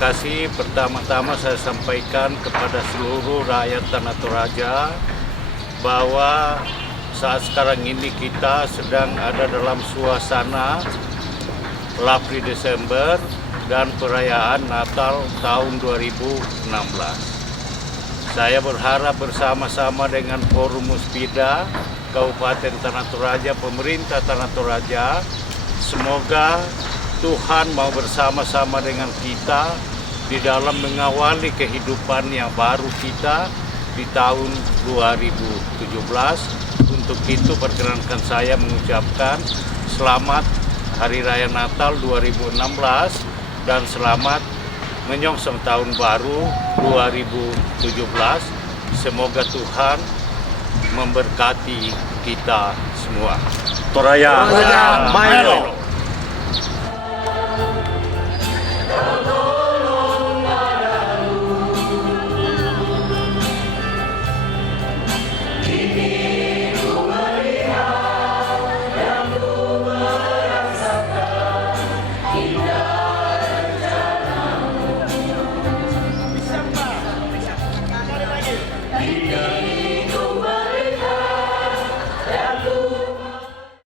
kasih. Pertama-tama saya sampaikan kepada seluruh rakyat Tanah Toraja bahwa saat sekarang ini kita sedang ada dalam suasana Lapri Desember dan perayaan Natal tahun 2016. Saya berharap bersama-sama dengan Forum Muspida, Kabupaten Tanah Toraja, pemerintah Tanah Toraja, semoga Tuhan mau bersama-sama dengan kita di dalam mengawali kehidupan yang baru kita di tahun 2017. Untuk itu perkenankan saya mengucapkan selamat Hari Raya Natal 2016 dan selamat menyongsong tahun baru 2017. Semoga Tuhan memberkati kita semua. Toraja, Milo.